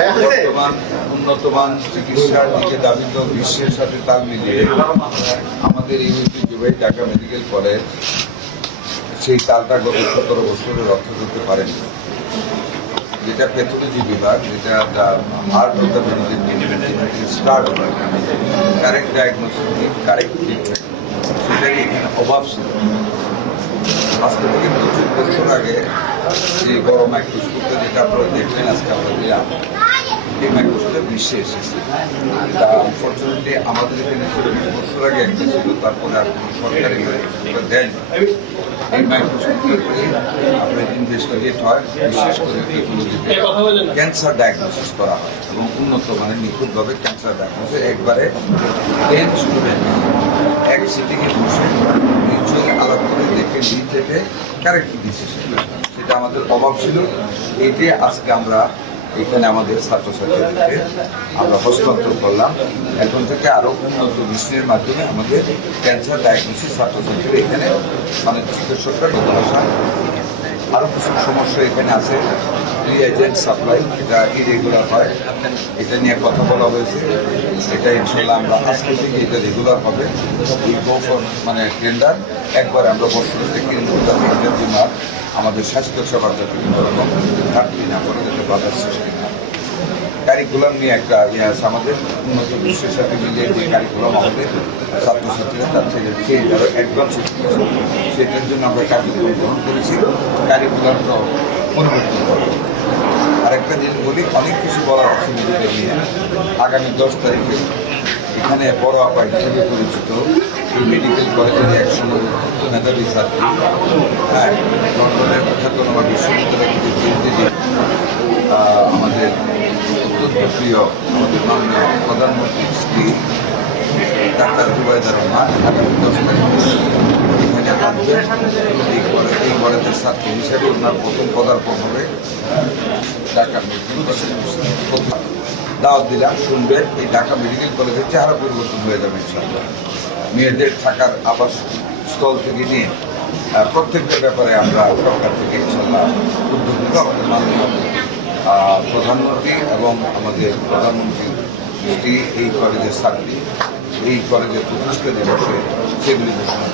বর্তমান উন্নতমান চিকিৎসার দিকে দাবিত বিশ্বের সাথে তাল মিলিয়ে আমাদের এই ঐতিহ্যবাহী ঢাকা মেডিকেল কলেজ সেই তালটা গত 17 বছরে রক্ষা করতে পারেনি। যেটা প্যাথোলজি বিভাগ, যেটা heart of the medical start হয়, কারেক্ট ডায়াগনোসিস, কারেক্ট ট্রিটমেন্ট, সেটারই এখানে অভাব ছিল। আজকে থেকে 25 বছর আগে যে বড় মাইক্রোস্কোপটা যেটা আপনারা দেখবেন আজকে আমরা দিলাম, এই মাইক্রোস্কোপটা বিশ্বে এসেছে। তা আনফর্চুনেটলি আমাদের এখানে 20 বছর আগে একটা ছিল, তারপরে আর কোনো সরকারি মাইক্রোস্কোপটা দেয়নি। এই মাইক্রোস্কোপের উপরে আপনার ইনভেস্টিগেট হয়, বিশেষ করে ক্যান্সার ডায়াগনোসিস করা হয় এবং উন্নত মানের নিখুঁতভাবে ক্যান্সার ডায়াগনোসিস একবারে 10 স্টুডেন্ট এক সিটিংয়ে বসে মিউচুয়ালি আলাপ করে দেখে নিজ থেকে কারেক্ট ডিসিশন, সেটা আমাদের অভাব ছিল। এটি আজকে আমরা এখানে আমাদের ছাত্রছাত্রীদেরকে আমরা হস্তান্তর করলাম। এখন থেকে আরও উন্নত মেশিনের মাধ্যমে আমাদের ক্যান্সার ডায়াগনোসিস ছাত্রছাত্রীরা এখানে মানে চিকিৎসকরা ভাষা আরও কিছু সমস্যা এখানে আছে। রিএজেন্ট সাপ্লাই এটা ইরেগুলার হয়, এটা নিয়ে কথা বলা হয়েছে। এটা ইনশাল্লাহ আমরা আজকে থেকে এটা রেগুলার হবে। এই মানে টেন্ডার একবার আমরা বছরতে কিনে নেব, যাতে এটার জন্য আমাদের স্বাস্থ্য সেবা যাতে কোনো রকম ঘাটতি না করে, যাতে বাধার সৃষ্টি না। কারিকুলাম নিয়ে একটা আছে আমাদের উন্নত বিশ্বের সাথে মিলিয়ে যে কারিকুলাম আমাদের ছাত্রছাত্রীরা তার থেকে খেয়ে যারা অ্যাডভান্স সেটার জন্য আমরা কার্যক্রম গ্রহণ করেছি। কারিকুলামটা পরিবর্তন করব। আরেকটা জিনিস বলি, অনেক কিছু বলার আছে মেডিকেল নিয়ে। আগামী 10 তারিখে এখানে বড় আপা হিসেবে পরিচিত এই মেডিকেল কলেজের এক সময় মেধাবী ছাত্রী, হ্যাঁ, লন্ডনের খ্যাতনামা বিশ্ববিদ্যালয় থেকে আমাদের অত্যন্ত প্রিয় আমাদের মাননীয় প্রধানমন্ত্রীর স্ত্রী ডাক্তার জুবাইদা রহমান আগামী 10 তারিখে এখানে আসবেন। এই কলেজের ছাত্রী হিসেবে ওনার প্রথম পদার্পণ হবে। ঢাকা দাওয়াত দিলাম, শুনবেন। এই ঢাকা মেডিকেল কলেজের চেহারা পরিবর্তন হয়ে যাবে ইনশাআল্লাহ। মেয়েদের থাকার আবাস স্থল থেকে নিয়ে প্রত্যেকটা ব্যাপারে আমরা সরকার থেকে ইনশাআল্লাহ উদ্যোগ নেব। আমাদের মাননীয় প্রধানমন্ত্রী এবং আমাদের প্রধানমন্ত্রী এই কলেজের ছাত্রী এই কলেজের প্রতিষ্ঠা দিবসে সেগুলি ঘোষণা